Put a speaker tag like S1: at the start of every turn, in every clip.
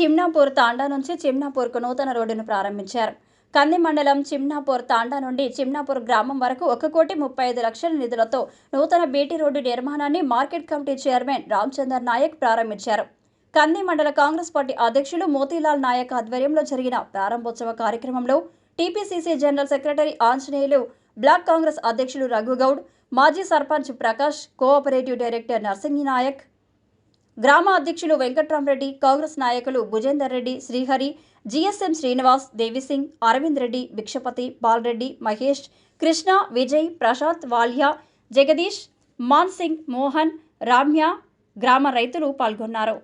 S1: చిమ్నాపూర్ తాండా నుంచి చిమ్నాపూర్కు నూతన రోడ్డును ప్రారంభించారు. కంది మండలం చిమ్నాపూర్ తాండా నుండి చిమ్నాపూర్ గ్రామం వరకు ఒక కోటి ముప్పై ఐదు లక్షల నిధులతో నూతన బీటీ రోడ్డు నిర్మాణాన్ని market committee chairman Ramchander Nayak ప్రారంభించారు. కంది మండల కాంగ్రెస్ పార్టీ అధ్యక్షులు మోతీలాల్ నాయక్ ఆధ్వర్యంలో జరిగిన ప్రారంభోత్సవ కార్యక్రమంలో TPCC general secretary Anjaneyulu block Congress అధ్యక్షులు రఘుగౌడ్ మాజీ సర్పంచ్ ప్రకాష్ కోఆపరేటివ్ డైరెక్టర్ నర్సింగి నాయక్ గ్రామ అధ్యక్షులు వెంకట్రామరెడ్డి కాంగ్రెస్ నాయకులు భుజేందర్ రెడ్డి శ్రీహరి జిఎస్ఎం శ్రీనివాస్ దేవిసింగ్ అరవింద్ రెడ్డి భిక్షపతి పాల్రెడ్డి మహేష్ కృష్ణ విజయ్ ప్రశాంత్ వాల్యా జగదీష్ మాన్సింగ్ మోహన్ రామ్య గ్రామ రైతులు పాల్గొన్నారు.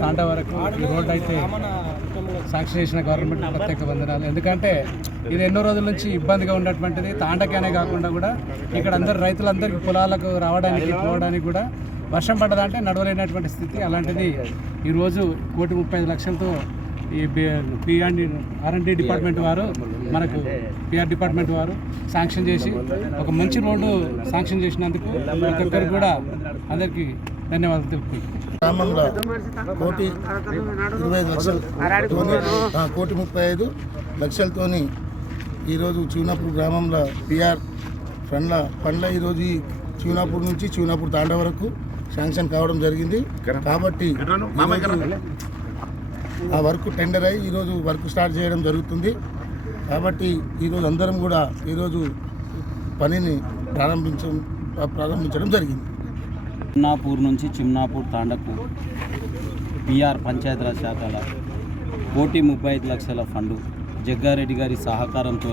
S2: తాండా వరకు ఈ రోడ్డు అయితే సాక్షి చేసిన గవర్నమెంట్ ప్రత్యేక వందనాలు. ఎందుకంటే ఇది ఎన్నో రోజుల నుంచి ఇబ్బందిగా ఉన్నటువంటిది. తాండకనే కాకుండా కూడా ఇక్కడ అందరు రైతులందరికీ పొలాలకు రావడానికి పోవడానికి కూడా వర్షం పడ్డదంటే నడవలేనటువంటి స్థితి. అలాంటిది ఈరోజు కోటి ముప్పై ఐదు లక్షలతో ఈ పిఆర్డి ఆర్ఎండి డిపార్ట్మెంట్ వారు మనకు పిఆర్ డిపార్ట్మెంట్ వారు శాంక్షన్ చేసి ఒక మంచి రోడ్డు శాంక్షన్ చేసినందుకు ఒక్కొక్కరు కూడా అందరికీ ధన్యవాదాలు తెలుపుకుంటున్నాను
S3: గ్రామంలో కోటి ఇరవై ఐదు లక్షలతో కోటి ముప్పై ఐదు లక్షలతోని ఈరోజు చివనాపూర్ గ్రామంలో పిఆర్ పండ్ల పండ్ల ఈరోజు ఈ చివనాపూర్ నుంచి చివనాపూర్ తాండ వరకు శాంక్షన్ కావడం జరిగింది. కాబట్టి ఆ వర్క్ టెండర్ అయ్యి ఈరోజు వర్క్ స్టార్ట్ చేయడం జరుగుతుంది. కాబట్టి ఈరోజు అందరం కూడా ఈరోజు పనిని ప్రారంభించడం ప్రారంభించడం జరిగింది.
S4: చిమ్నాపూర్ నుంచి చిమ్నాపూర్ తాండకు పిఆర్ పంచాయతీరాజ్ శాఖల కోటి ముప్పై ఐదు లక్షల ఫండు. జగ్గారెడ్డి గారి సహకారంతో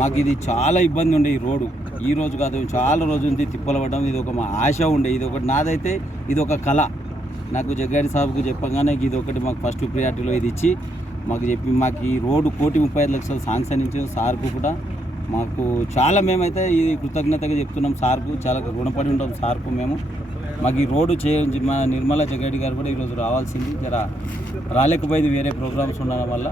S4: మాకు ఇది చాలా ఇబ్బంది ఉండే ఈ రోడ్డు. ఈ రోజు కాదు చాలా రోజు ఉంది తిప్పలు పడడం. ఇది ఒక మా ఆశ ఉండే. ఇది ఒకటి నాదైతే ఇది ఒక కళ. నాకు జగ్గారెడ్డి సాబుకు చెప్పగానే ఇది ఒకటి మాకు ఫస్ట్ ప్రియారిటీలో ఇది ఇచ్చి మాకు చెప్పి మాకు ఈ రోడ్డు కోటి ముప్పై ఐదు లక్షలు శాంక్షన్ ఇచ్చిన సార్కు కూడా మాకు చాలా మేమైతే ఈ కృతజ్ఞతగా చెప్తున్నాం సార్కు చాలా రుణపడి ఉంటాం సార్కు మేము. మాకు ఈ రోడ్డు చేయించి మా నిర్మలా జగడి గారు కూడా ఈరోజు రావాల్సింది. జర రాలేకపోయింది వేరే ప్రోగ్రామ్స్ ఉండడం వల్ల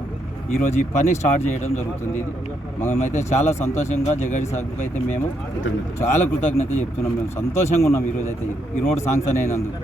S4: ఈరోజు ఈ పని స్టార్ట్ చేయడం జరుగుతుంది ఇది. మనమైతే చాలా సంతోషంగా జగడి సాగుకు అయితే మేము చాలా కృతజ్ఞత చెప్తున్నాం. మేము సంతోషంగా ఉన్నాం ఈరోజు అయితే ఈ రోడ్ శాంక్షన్ అయినందుకు.